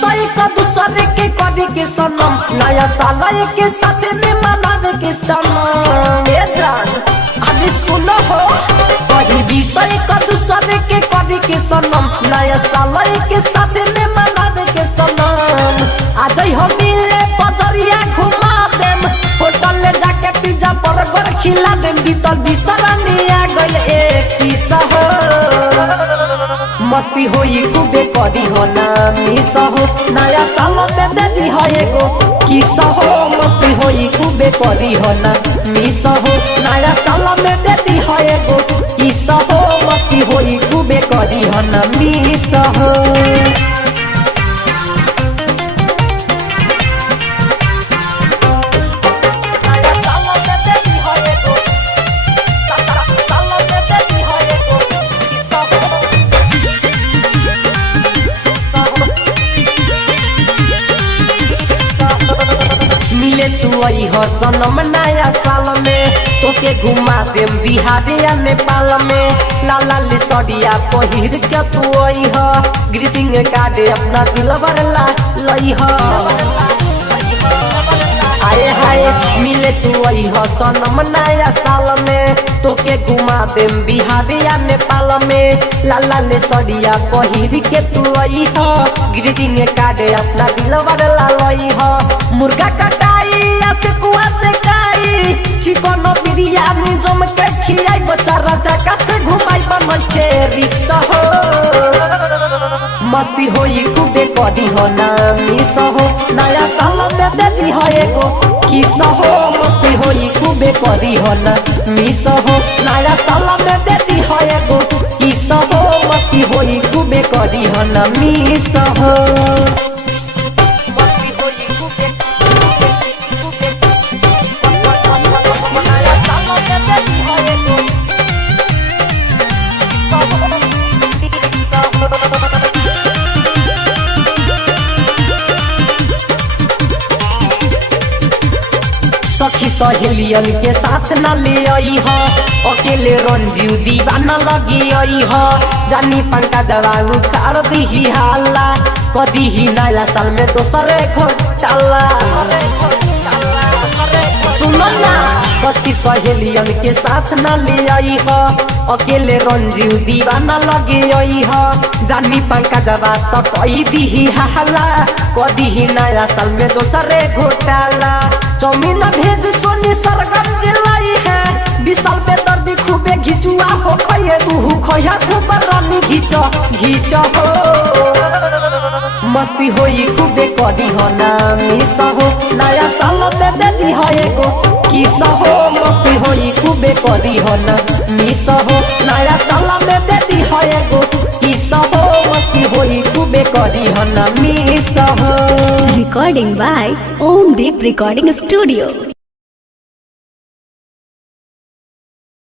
विषय का दूसरे के करी के सनम नया साल के साथ में मनावे के सनम ये जान अभी सुनो हो कही विषय का दूसरे के करी के सनम नया साल के साथ में मनावे के सनम आज हो मिले पजरिया घुमा देम होटल ले जाके पिज्जा बर्गर खिला देम बीतल बिसरनी आ गइल एक किस्सा हो मस्ती होई खूबे करी हो ना मिस हो नया साल में दे दी है एगो किस्सा हो मस्ती होई खूबे करी हो ना मिस हो नया साल में दे दी है एगो किस्सा हो मस्ती होई खूबे करी हो ना मिस हो तू आई हो सनम नया साल में तोके घुमा देम बिहार या नेपाल में लाला लिसडिया पहिर के तू आई हो ग्रीटिंग कार्ड अपना दिल भरला लई हो आए हाय मिले तू आई हो सनम नया साल में तोके घुमा देम बिहार या नेपाल में लाला लिसडिया पहिर के तू आई हो ग्रीटिंग कार्ड अपना दिल भरला लई हो मुर्गा कटाई से कुआ से काई चिकन बिरयानी जम के खियाई बच्चा राजा का से घुमाई बनल के रिक्शा हो मस्ती होई खूबे करी हो ना मिस हो नया साल में दे दी है एगो किस्सा हो मस्ती होई खूबे करी हो ना मिस हो नया साल में दे दी है एगो किस्सा हो मस्ती होई खूबे करी हो ना मिस हो सखी सहेलियन के साथ न ले आई हो अकेले रंजीव दीवाना लगी आई हो जानी पंका जवाब कर दी हाला कदी ही नया साल में दोसरे घोटाला सुनो ना सखी सहेलियन के साथ न ले आई हो अकेले रंजीव दीवाना लगे आई हो जानी पंका जवाब तो कई दी हाला कदी ही नया साल में दोसरे घोटाला चौमीन भेज सोनी सरगम जिलाई है विशाल पे दर्दी खूबे घिचुआ हो खये दूहू खया खूब रानी घिचो घिचो हो मस्ती होई खूबे करी हो ना मिस हो नया साल में दे दी है एगो किस्सा हो मस्ती होई खूबे करी हो ना मिस हो नया साल में दे दी है एगो किस्सा हो मस्ती होई खूबे करी हो ना मिस हो Recording by Om Deep Recording Studio.